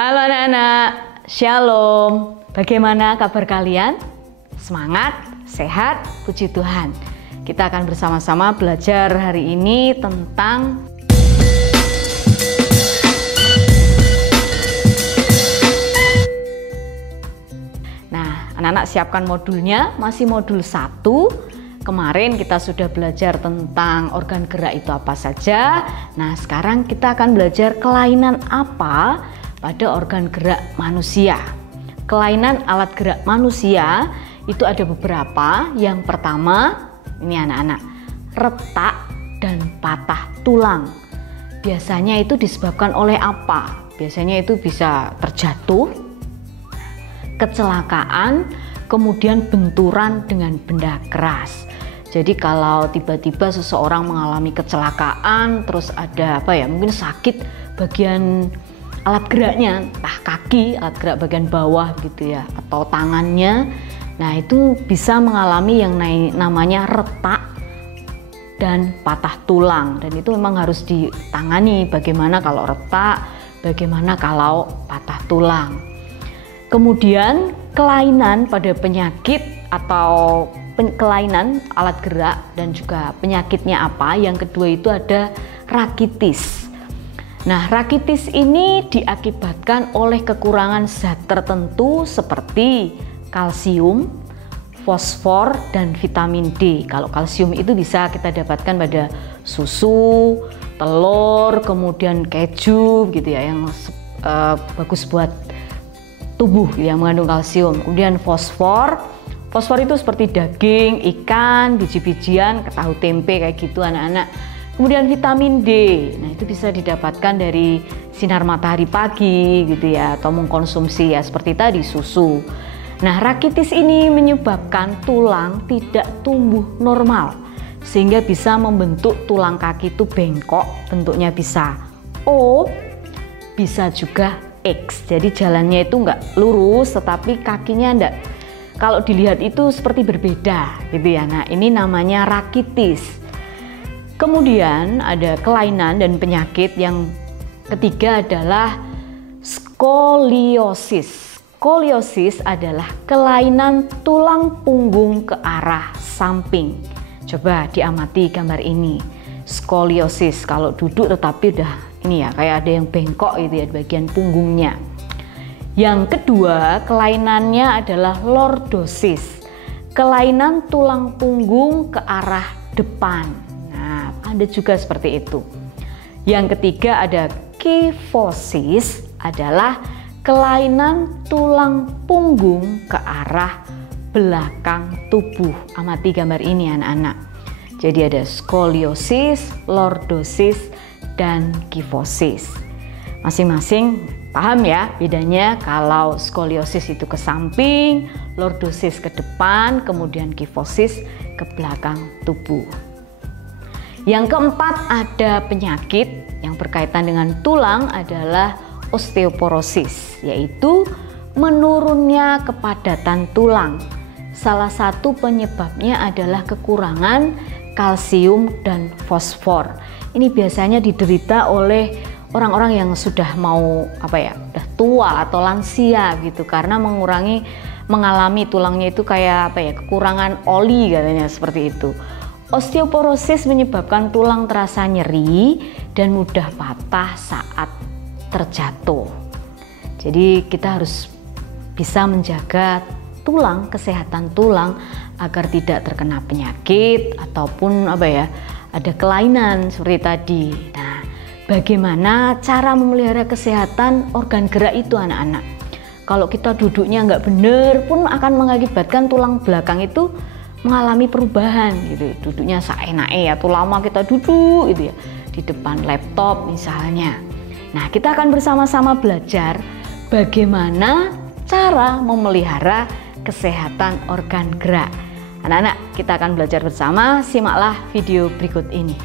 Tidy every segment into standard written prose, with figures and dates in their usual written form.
Halo anak-anak, Shalom. Bagaimana kabar kalian? Semangat, sehat, puji Tuhan. Kita akan bersama-sama belajar hari ini tentang anak-anak siapkan modulnya, masih modul 1. Kemarin kita sudah belajar tentang organ gerak itu apa saja. Nah, sekarang kita akan belajar kelainan apa pada organ gerak manusia. Kelainan alat gerak manusia itu ada beberapa. Yang pertama, ini anak-anak, retak dan patah tulang. Biasanya itu disebabkan oleh apa? Biasanya itu bisa terjatuh, kecelakaan, kemudian benturan dengan benda keras. Jadi kalau tiba-tiba seseorang mengalami kecelakaan, terus ada mungkin sakit bagian alat geraknya, entah kaki, alat gerak bagian bawah gitu ya, atau tangannya. Nah, itu bisa mengalami yang namanya retak dan patah tulang, dan itu memang harus ditangani. Bagaimana kalau retak, bagaimana kalau patah tulang. Kemudian kelainan pada penyakit atau kelainan alat gerak dan juga penyakitnya apa. Yang kedua itu ada rakitis. Nah, rakitis ini diakibatkan oleh kekurangan zat tertentu seperti kalsium, fosfor, dan vitamin D. Kalau kalsium itu bisa kita dapatkan pada susu, telur, kemudian keju gitu ya, yang bagus buat tubuh yang mengandung kalsium. Kemudian fosfor itu seperti daging, ikan, biji-bijian, tahu tempe kayak gitu anak-anak. Kemudian vitamin D, nah itu bisa didapatkan dari sinar matahari pagi gitu ya, atau mengkonsumsi ya seperti tadi susu. Nah, rakitis ini menyebabkan tulang tidak tumbuh normal sehingga bisa membentuk tulang kaki itu bengkok, bentuknya bisa O, bisa juga X. Jadi jalannya itu enggak lurus, tetapi kakinya enggak, kalau dilihat itu seperti berbeda gitu ya. Nah, ini namanya rakitis. Kemudian ada kelainan dan penyakit yang ketiga adalah skoliosis. Skoliosis adalah kelainan tulang punggung ke arah samping. Coba diamati gambar ini. Skoliosis kalau duduk tetapi udah ini ya, kayak ada yang bengkok gitu ya di bagian punggungnya. Yang kedua, kelainannya adalah lordosis. Kelainan tulang punggung ke arah depan. Nah, ada juga seperti itu. Yang ketiga ada kifosis, adalah kelainan tulang punggung ke arah belakang tubuh. Amati gambar ini anak-anak. Jadi ada skoliosis, lordosis, dan kifosis. Masing-masing paham ya bedanya. Kalau skoliosis itu ke samping, lordosis ke depan, kemudian kifosis ke belakang tubuh. Yang keempat ada penyakit yang berkaitan dengan tulang adalah osteoporosis, yaitu menurunnya kepadatan tulang. Salah satu penyebabnya adalah kekurangan kalsium dan fosfor. Ini biasanya diderita oleh orang-orang yang sudah mau udah tua atau lansia gitu, karena mengalami tulangnya itu kayak kekurangan oli katanya seperti itu. Osteoporosis menyebabkan tulang terasa nyeri dan mudah patah saat terjatuh. Jadi kita harus bisa menjaga tulang, kesehatan tulang agar tidak terkena penyakit ataupun ada kelainan seperti tadi. Nah, bagaimana cara memelihara kesehatan organ gerak itu anak-anak? Kalau kita duduknya nggak benar pun akan mengakibatkan tulang belakang itu mengalami perubahan gitu. Duduknya seenaknya atau lama kita duduk gitu ya di depan laptop misalnya. Nah, kita akan bersama-sama belajar bagaimana cara memelihara kesehatan organ gerak. Anak-anak, kita akan belajar bersama. Simaklah video berikut ini.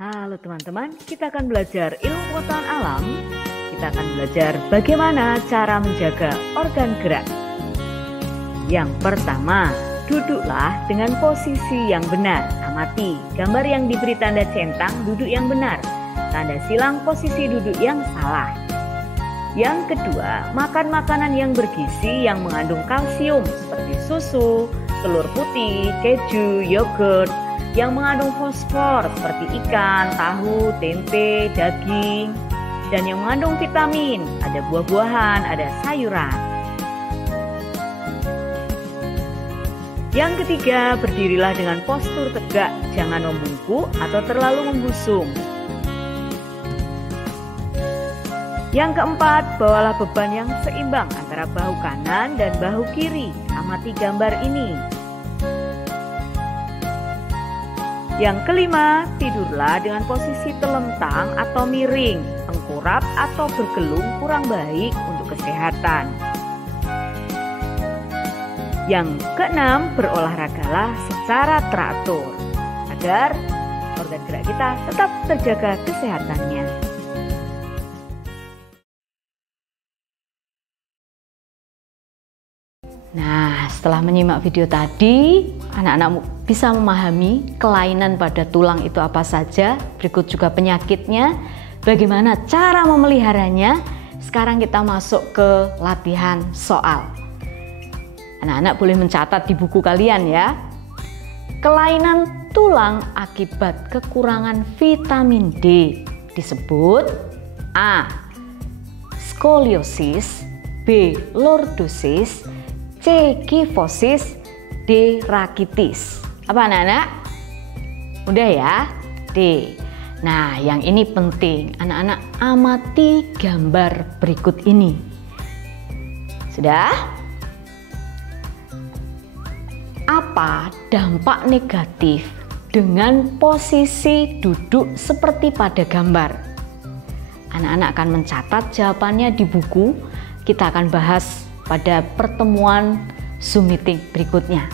Halo teman-teman, kita akan belajar ilmu pengetahuan alam. Kita akan belajar bagaimana cara menjaga organ gerak. Yang pertama, duduklah dengan posisi yang benar. Amati gambar yang diberi tanda centang duduk yang benar. Tanda silang posisi duduk yang salah. Yang kedua, makan makanan yang bergizi yang mengandung kalsium seperti susu, telur putih, keju, yogurt, yang mengandung fosfor seperti ikan, tahu, tempe, daging, dan yang mengandung vitamin, ada buah-buahan, ada sayuran. Yang ketiga, berdirilah dengan postur tegak, jangan membungkuk atau terlalu membusung. Yang keempat, bawalah beban yang seimbang antara bahu kanan dan bahu kiri. Amati gambar ini. Yang kelima, tidurlah dengan posisi telentang atau miring, tengkurap atau bergelung kurang baik untuk kesehatan. Yang keenam, berolahragalah secara teratur agar organ gerak kita tetap terjaga kesehatannya. Nah, setelah menyimak video tadi, anak-anak bisa memahami kelainan pada tulang itu apa saja, berikut juga penyakitnya, bagaimana cara memeliharanya. Sekarang kita masuk ke latihan soal. Anak-anak boleh mencatat di buku kalian ya. Kelainan tulang akibat kekurangan vitamin D disebut A. Skoliosis, B. Lordosis, C. Kifosis, D. Rakitis. Apa anak-anak? Udah ya? D. Nah, yang ini penting. Anak-anak amati gambar berikut ini. Sudah? Apa dampak negatif dengan posisi duduk seperti pada gambar? Anak-anak akan mencatat jawabannya di buku. Kita akan bahas pada pertemuan Zoom meeting berikutnya.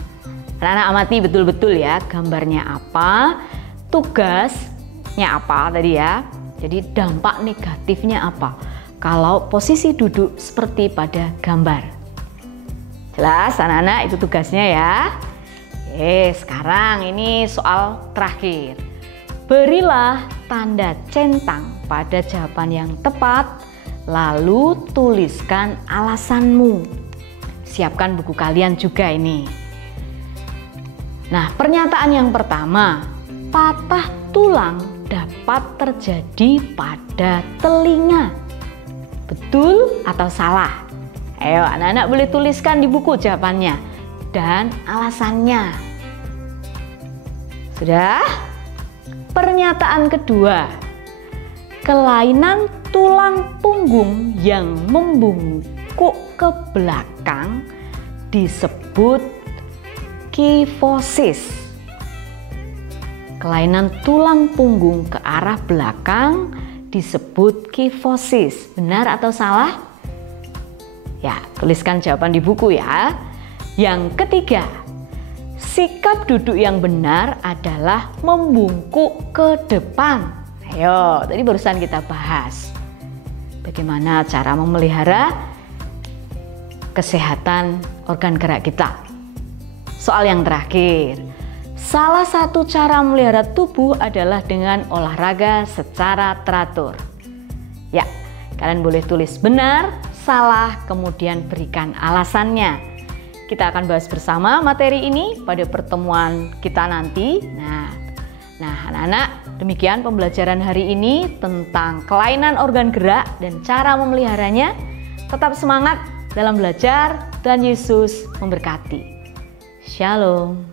Anak-anak amati betul-betul ya, gambarnya apa, tugasnya apa tadi ya. Jadi dampak negatifnya apa kalau posisi duduk seperti pada gambar. Jelas anak-anak, itu tugasnya ya. Oke, sekarang ini soal terakhir. Berilah tanda centang pada jawaban yang tepat, lalu tuliskan alasanmu. Siapkan buku kalian juga ini. Nah, pernyataan yang pertama, patah tulang dapat terjadi pada telinga. Betul atau salah? Ayo, anak-anak boleh tuliskan di buku jawabannya dan alasannya. Sudah? Pernyataan kedua, kelainan tulang punggung yang membungkuk ke belakang disebut kifosis. Kelainan tulang punggung ke arah belakang disebut kifosis. Benar atau salah? Ya, tuliskan jawaban di buku ya. Yang ketiga, sikap duduk yang benar adalah membungkuk ke depan. Ayo, tadi barusan kita bahas bagaimana cara memelihara kesehatan organ gerak kita. Soal yang terakhir, salah satu cara memelihara tubuh adalah dengan olahraga secara teratur. Ya, kalian boleh tulis benar, salah, kemudian berikan alasannya. Kita akan bahas bersama materi ini pada pertemuan kita nanti. Nah, anak-anak, demikian pembelajaran hari ini tentang kelainan organ gerak dan cara memeliharanya. Tetap semangat dalam belajar dan Yesus memberkati. Shalom.